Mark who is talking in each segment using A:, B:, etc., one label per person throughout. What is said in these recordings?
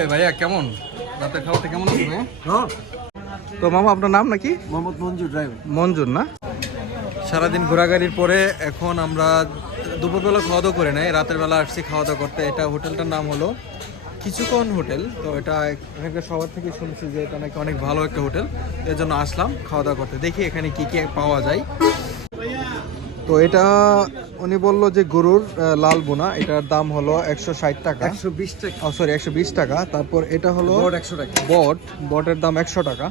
A: এ ভাইয়া কেমন? রাতের কেমন
B: হ্যাঁ।
A: তো মামা আপনার নাম নাকি?
B: মোহাম্মদ মঞ্জুর ড্রাইভার
A: মঞ্জুর না? সারাদিন ঘোরাঘুরির পরে এখন আমরা দুপুরবেলা খাওয়া দাওয়া করে নেই রাতের বেলা আসছি খাওয়া দাওয়া করতে। এটা হোটেলটার নাম হলো কিছুক্ষণ হোটেল। তো এটা এখানকার সবার থেকে শুনছি যে এটা নাকি অনেক ভালো একটা হোটেল। এর জন্য আসলাম খাওয়া দাওয়া করতে। দেখি এখানে কি কি পাওয়া যায়। তো এটা উনি বলল যে গরুর লাল বোনা এটার দাম হলো একশো ষাট টাকা।
B: একশো বিশ টাকা।
A: সরি একশো বিশ টাকা। তারপর এটা হলো
B: একশো টাকা।
A: বট। বটের দাম একশো টাকা।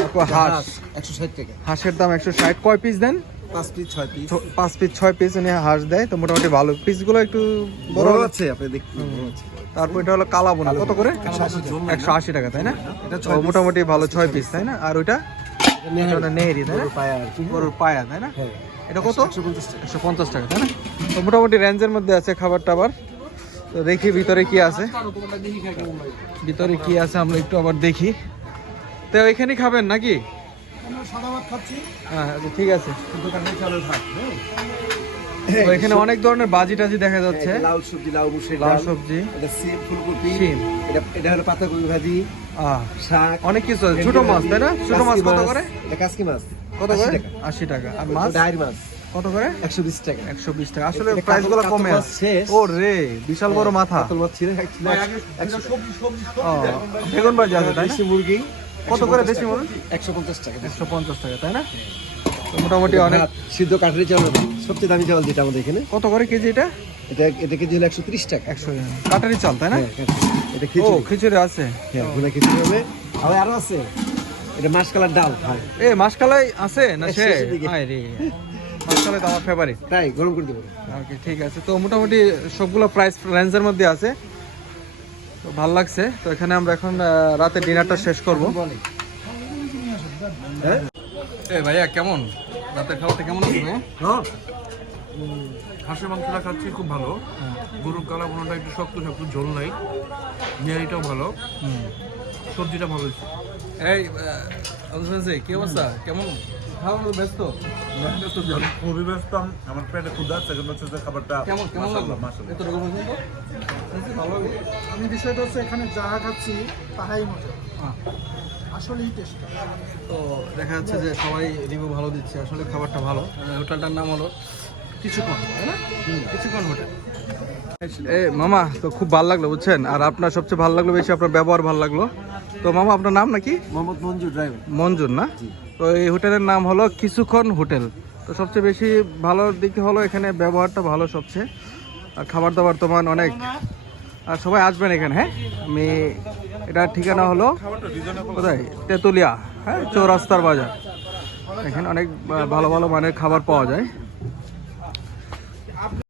A: তারপর হাঁস।
B: একশো ষাট টাকা।
A: হাঁসের দাম একশো ষাট। কয় পিস দেন?
B: পাঁচ পিস ছয় পিস
A: পাঁচ পিস ছয় পিস উনি হাঁস দেয়। তো মোটামুটি ভালো। পিসগুলো একটু বড়
B: আছে আপনি দেখতে
A: তারপর এটা হলো কালা বোনা। কত করে?
B: একশো আশি টাকা।
A: তাই না?
B: এটা
A: মোটামুটি ভালো ছয় পিস তাই না? আর ওইটা?
B: নেহারি।
A: এটা নেহেরি তাই না?
B: গরুর পায়া
A: তাই না?
B: হ্যাঁ।
A: এটা কত?
B: একশো পঞ্চাশ টাকা।
A: তাই না? তো মোটামুটি রেঞ্জের মধ্যে আছে খাবার টাবার তো দেখি ভিতরে কি আছে। ভিতরে কি আছে আমরা একটু আবার দেখি। তো এখানে খাবেন নাকি? হ্যাঁ আচ্ছা, ঠিক আছে। এখানে অনেক ধরনের বাজি টাজি দেখা যাচ্ছে।
B: লাউ সবজি লাউ মুসুর
A: লাল সবজি।
B: এটা সিম ফুলকপি
A: শিম।
B: এটা এটা হলো পাতাকপি ভাজি শাক
A: অনেক কিছু আছে। ছোট মাছ তাই না? ছোট মাছ কত করে?
B: এটা কাসকি মাছ
A: কত করে?
B: টাকা।
A: আশি টাকা। আর মাছ?
B: ডায়ের মাছ।
A: কত করে?
B: একশো বিশ টাকা।
A: একশো বিশ টাকা। আসলে
B: এটা
A: প্রাইসগুলো
B: কাতল-
A: কমে আছে। ও রে বিশাল বড় মাথা।
B: কাতল মাছ ছিল
A: বেগুন ভাজি আছে তাই
B: মুরগি
A: কত করে দেশি মুরগি?
B: একশো পঞ্চাশ টাকা।
A: একশো পঞ্চাশ টাকা তাই না? মোটামুটি অনেক
B: সিদ্ধ কাঠের চাল সবচেয়ে দামি চাল যেটা আমাদের এখানে।
A: কত করে কেজি এটা?
B: এটা এটা কেজি হলো একশো ত্রিশ টাকা।
A: একশো কাটারি চাল তাই না?
B: হ্যাঁ, এটা খিচুড়ি।
A: খিচুড়ি আছে।
B: হ্যাঁ ভুনা খিচুড়ি হবে। আবার আরও আছে। এটা মাসকালার ডাল।
A: এ মাসকালাই আছে না সে? রে। মাসকালাই তো আমার ফেভারিট
B: তাই গরম করে দেবো।
A: ওকে ঠিক আছে। তো মোটামুটি সবগুলো প্রাইস রেঞ্জের মধ্যে আছে। তো ভালো লাগছে। তো এখানে আমরা এখন রাতে ডিনারটা শেষ করব।
B: হ্যাঁ
A: এ ভাইয়া কেমন? রাতের খাবারটা কেমন আছে
B: হ্যাঁ।
C: হাঁসের মাংসটা খাচ্ছি খুব ভালো। গরুর কালা বোনাটা একটু শক্ত শক্ত ঝোল নাই। নিহারিটাও ভালো। সবজিটা ভালো হয়েছে।
A: এই কি অবস্থা? কেমন? খাওয়া ব্যস্ত?
C: আমি খুবই ব্যস্ত আমার পেটে ক্ষুধা সেকেন্ড হচ্ছে যে খাবারটা
A: কেমন কেমন লাগল?
C: মাসাল্লাহ
A: এত রকম ভালো
D: আমি বিষয়টা হচ্ছে এখানে যা খাচ্ছি তাহাই মজা।
A: হ্যাঁ।
D: আসলেই টেস্ট
A: তো দেখা যাচ্ছে যে সবাই রিভিউ ভালো দিচ্ছে। আসলে খাবারটা ভালো। হোটেলটার নাম হলো কিছুক্ষণ তাই না? কিছুক্ষণ হোটেল এ মামা তো খুব ভালো লাগল বুঝছেন? আর আপনার সবচেয়ে ভালো লাগল বেশি আপনার ব্যবহার ভালো লাগল। তো মামা আপনার নাম নাকি?
B: মোহাম্মদ মঞ্জুর ড্রাইভার।
A: মঞ্জুর না? তো এই হোটেলের নাম হলো কিছুক্ষণ হোটেল। তো সবচেয়ে বেশি ভালো দিক হলো এখানে ব্যবহারটা ভালো সবচেয়ে। আর খাবার দাবার তো মান অনেক। আর সবাই আসবেন এখানে হ্যাঁ? আমি এটার ঠিকানা হলো কোথায়? তেঁতুলিয়া হ্যাঁ চৌরাস্তার বাজার। এখানে অনেক ভালো ভালো মানের খাবার পাওয়া যায়।